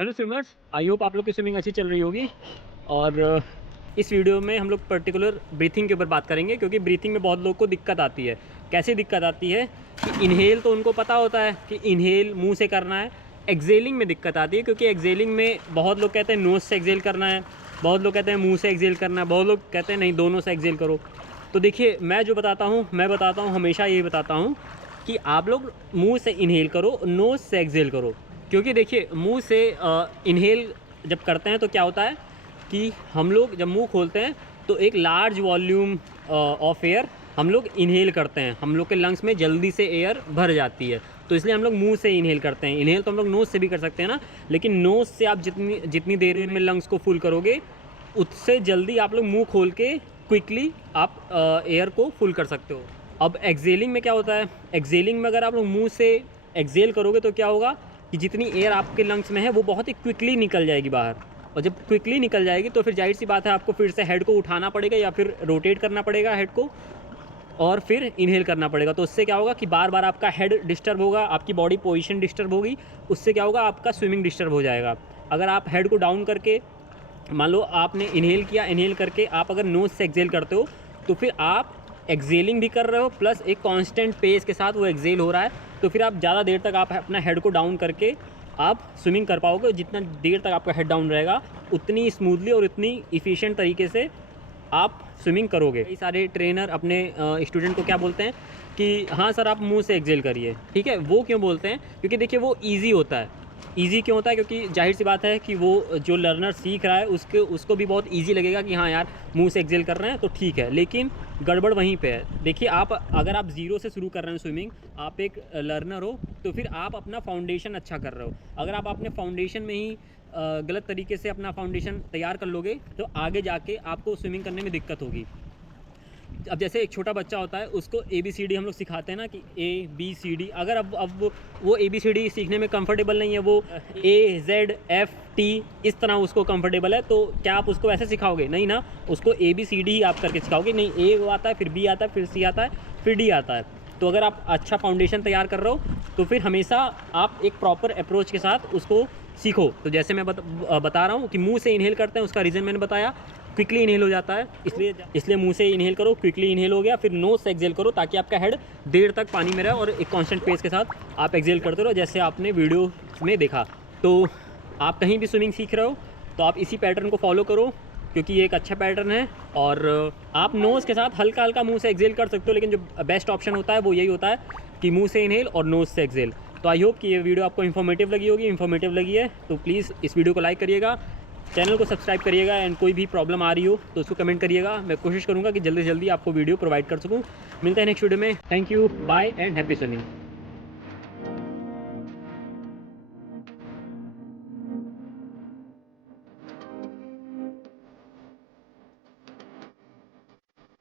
Hello swimmers, I hope आप लोग की स्विमिंग अच्छी चल रही होगी। और इस वीडियो में हम लोग पर्टिकुलर ब्रीथिंग के ऊपर बात करेंगे, क्योंकि ब्रीथिंग में बहुत लोगों को दिक्कत आती है। कैसे दिक्कत आती है कि इन्हेल तो उनको पता होता है कि इन्हेल मुंह से करना है, एक्सेलिंग में दिक्कत आती है, क्योंकि एक्सेलिंग में बहुत लोग कहते हैं नोज़ से एक्सेल करना है, बहुत लोग कहते हैं मुँह से एक्सेल करना है, बहुत लोग कहते हैं नहीं दोनों से एक्सेल करो। तो देखिए, मैं जो बताता हूँ हमेशा यही बताता हूँ कि आप लोग मुँह से इन्हेल करो, नोज़ से एक्सेल करो। क्योंकि देखिए, मुंह से इन्हेल जब करते हैं तो क्या होता है कि हम लोग जब मुंह खोलते हैं तो एक लार्ज वॉल्यूम ऑफ एयर हम लोग इन्हेल करते हैं, हम लोग के लंग्स में जल्दी से एयर भर जाती है, तो इसलिए हम लोग मुंह से इन्हेल करते हैं। इन्हेल तो हम लोग नोज़ से भी कर सकते हैं ना, लेकिन नोज़ से आप जितनी जितनी देर में लंग्स को फुल करोगे उससे जल्दी आप लोग मुँह खोल के क्विकली आप एयर को फुल कर सकते हो। अब एक्सेलिंग में क्या होता है, एक्सेलिंग में अगर आप लोग मुँह से एक्सेल करोगे तो क्या होगा कि जितनी एयर आपके लंग्स में है वो बहुत ही क्विकली निकल जाएगी बाहर, और जब क्विकली निकल जाएगी तो फिर जाहिर सी बात है आपको फिर से हेड को उठाना पड़ेगा या फिर रोटेट करना पड़ेगा हेड को, और फिर इन्हेल करना पड़ेगा। तो उससे क्या होगा कि बार बार आपका हेड डिस्टर्ब होगा, आपकी बॉडी पोजीशन डिस्टर्ब होगी, उससे क्या होगा आपका स्विमिंग डिस्टर्ब हो जाएगा। अगर आप हेड को डाउन करके मान लो आपने इन्हेल किया, इन्हेल करके आप अगर नोज़ से एक्सेल करते हो तो फिर आप एक्सेलिंग भी कर रहे हो प्लस एक कांस्टेंट पेस के साथ वो एक्सेल हो रहा है, तो फिर आप ज़्यादा देर तक आप अपना हेड को डाउन करके आप स्विमिंग कर पाओगे। जितना देर तक आपका हेड डाउन रहेगा उतनी स्मूथली और उतनी इफ़िशिएंट तरीके से आप स्विमिंग करोगे। कई सारे ट्रेनर अपने स्टूडेंट को क्या बोलते हैं कि हाँ सर आप मुंह से एक्सेल करिए, ठीक है। वो क्यों बोलते हैं? क्योंकि देखिए वो ईजी होता है। ईजी क्यों होता है? क्योंकि जाहिर सी बात है कि वो जो लर्नर सीख रहा है उसको भी बहुत ईजी लगेगा कि हाँ यार मुंह से एक्सेल कर रहे हैं तो ठीक है। लेकिन गड़बड़ वहीं पे है। देखिए, आप अगर आप ज़ीरो से शुरू कर रहे हैं स्विमिंग, आप एक लर्नर हो, तो फिर आप अपना फाउंडेशन अच्छा कर रहे हो। अगर आप अपने फाउंडेशन में ही गलत तरीके से अपना फाउंडेशन तैयार कर लोगे तो आगे जाके आपको स्विमिंग करने में दिक्कत होगी। अब जैसे एक छोटा बच्चा होता है, उसको ABCD हम लोग सिखाते हैं ना कि ABCD, अगर अब वो ABCD सीखने में कंफर्टेबल नहीं है, वो AZFT इस तरह उसको कंफर्टेबल है, तो क्या आप उसको ऐसे सिखाओगे? नहीं ना, उसको ABCD ही आप करके सिखाओगे। नहीं, A आता है, फिर B आता है, फिर C आता है, फिर D आता है। तो अगर आप अच्छा फाउंडेशन तैयार कर रहे हो तो फिर हमेशा आप एक प्रॉपर अप्रोच के साथ उसको सीखो। तो जैसे मैं बता रहा हूँ कि मुंह से इन्हेल करते हैं, उसका रीज़न मैंने बताया, क्विकली इन्हेल हो जाता है, इसलिए मुंह से इन्हेल करो, क्विकली इन्हेल हो गया, फिर नोज़ से एक्सेल करो ताकि आपका हेड देर तक पानी में रहे और एक कांस्टेंट पेस के साथ आप एक्सेल करते रहो, जैसे आपने वीडियो में देखा। तो आप कहीं भी स्विमिंग सीख रहे हो तो आप इसी पैटर्न को फॉलो करो, क्योंकि ये एक अच्छा पैटर्न है। और आप नोज़ के साथ हल्का हल्का मुँह से एक्सेल कर सकते हो, लेकिन जो बेस्ट ऑप्शन होता है वो यही होता है कि मुँह से इन्हेल और नोज़ से एक्सेल। तो आई होप कि ये वीडियो आपको इन्फॉर्मेटिव लगी होगी। इन्फॉर्मेटिव लगी है तो प्लीज़ इस वीडियो को लाइक करिएगा, चैनल को सब्सक्राइब करिएगा, एंड कोई भी प्रॉब्लम आ रही हो तो उसको कमेंट करिएगा। मैं कोशिश करूँगा कि जल्दी से जल्दी आपको वीडियो प्रोवाइड कर सकूँ। मिलते हैं नेक्स्ट वीडियो में। Thank you, bye and happy swimming.